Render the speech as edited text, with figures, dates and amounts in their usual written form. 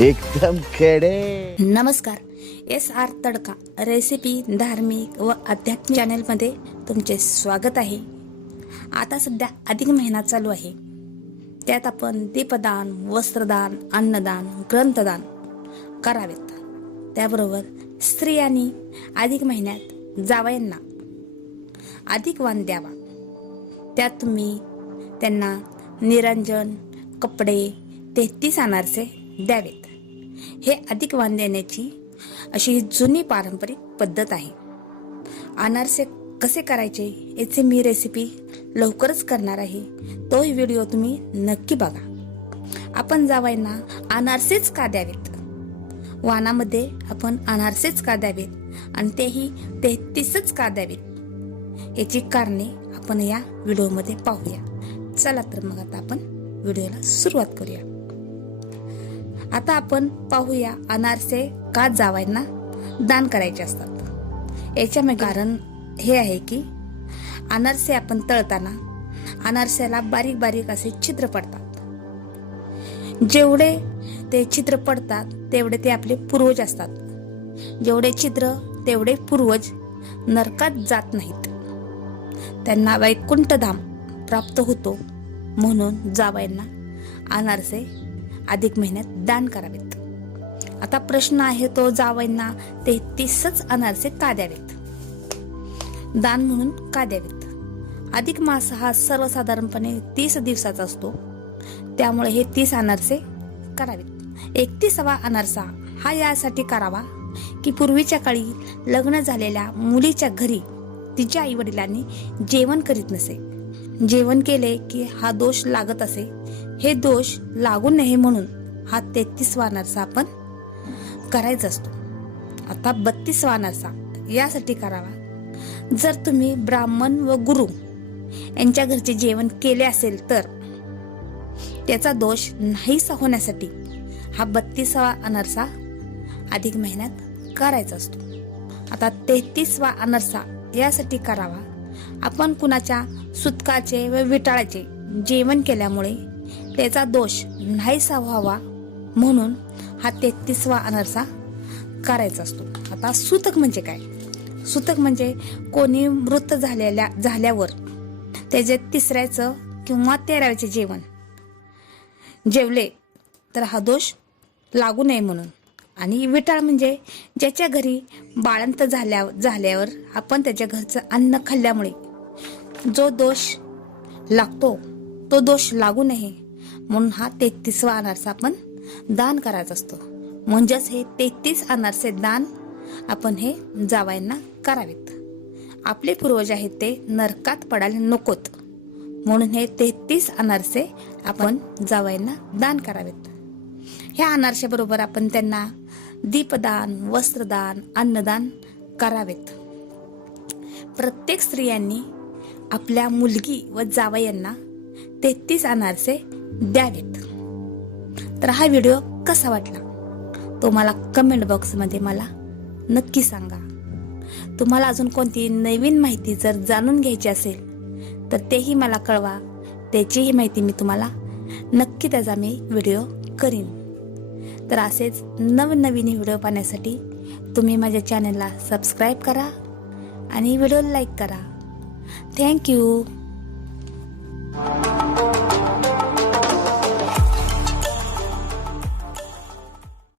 एकदम खेडे। नमस्कार, SR तडका रेसिपी धार्मिक व आध्यात्मिक चॅनल मध्ये तुमचे स्वागत आहे। आता सध्या अधिक महिना चालू आहे, त्यात आपण दीपदान, वस्त्रदान, अन्नदान, ग्रंथदान करावेत। त्याबरोबर स्त्रियांनी अधिक महिन्यात जावयांना अधिक वाण द्यावा। त्यात तुम्ही त्यांना निरंजन, कपडे, 33 अनारसे द्यावेत। हे अधिक वाण देण्याची अशी जुनी पारंपरिक पद्धत आहे। अनारसे कसे करायचे याची मी रेसिपी लवकरच करणार आहे, तोही व्हिडिओ तुम्ही नक्की बघा। आपण जावयांना अनारसेच का द्यावेत, वाणामध्ये आपण अनारसेच का द्यावेत आणि तेही 33च का द्यावेत, याची कारणे आपण या व्हिडिओमध्ये पाहूया। चला तर मग आता आपण व्हिडिओला सुरुवात करूया। आता आपण पाहूया अनारसे का जावयांना दान करायचे असतात। याच्या मागे कारण हे आहे की अनारसे आपण तळताना अनारसेला बारीक बारीक असे छिद्र पडतात। जेवढे ते छिद्र पडतात तेवढे ते आपले पूर्वज असतात। जेवढे छिद्र तेवढे पूर्वज नरकात जात नाहीत, त्यांना वैकुंठधाम प्राप्त होतो। म्हणून जावयांना अनारसे अधिक महिन्यात दान करावेत। आता प्रश्न आहे तो, जावयांना 33च अनारसे का द्यावेत, दान म्हणून का द्यावेत? अधिक मास हा सर्वसाधारणपणे 30 दिवसाचा असतो, त्यामुळे हे 30 अनारसे करावेत। 31वा अनारसा हा यासाठी करावा की पूर्वीच्या काळी लग्न झालेल्या मुलीच्या घरी तिच्या आई वडिलांनी जेवण करीत नसे, जेवण केले की हा दोष लागत असे। हे दोष लागू नये म्हणून हा 33वा अनारसा आपण करायचा असतो। आता 32वा अनारसा यासाठी करावा, जर तुम्ही ब्राह्मण व गुरु यांच्या घरचे जेवण केले असेल तर त्याचा दोष नाहीसा होण्यासाठी हा 32वा अनारसा अधिक महिन्यात करायचा असतो। आता 33वा अनारसा यासाठी करावा, आपण कुणाच्या सुतकाचे व विटाळाचे जेवण केल्यामुळे त्याचा दोष नाहीसा व्हावा म्हणून हा 33वा अनारसा करायचा असतो। आता सुतक म्हणजे काय? सुतक म्हणजे कोणी मृत झाल्यावर त्याचे 3ऱ्याचं किंवा 13व्याचे जेवण जेवले तर हा दोष लागू नये म्हणून। आणि विटाळ म्हणजे ज्याच्या घरी बाळंत झाल्यावर आपण त्याच्या घरचं अन्न खाल्ल्यामुळे जो दोष लागतो तो दोष लागू नये म्हणून हा 33वा अनारसा आपण दान करायचा असतो। म्हणजेच हे 33 अनारसे दान आपण हे जावयांना करावेत। आपले पूर्वज आहेत ते नरकात पडायला नकोत म्हणून हे 33 अनारसे आपण जावयांना दान करावेत। ह्या अनारशाबरोबर आपण त्यांना दीपदान, वस्त्रदान, अन्नदान करावेत। प्रत्येक स्त्रियांनी आपल्या मुलगी व जावयांना 33 अनारसे द्यावेत। तर हा व्हिडिओ कसा वाटला तो मला कमेंट बॉक्स मध्ये मला नक्की सांगा। तुम्हाला अजून कोणती नवीन माहिती जर जाणून घ्यायची असेल तर तेही मला कळवा, त्याचीही माहिती मी तुम्हाला नक्की त्याचा मी व्हिडिओ करीन। तर असेच नवनवीन व्हिडिओ पाहण्यासाठी तुम्ही माझ्या चॅनलला सबस्क्राईब करा आणि व्हिडिओ लाईक करा। थँक्यू।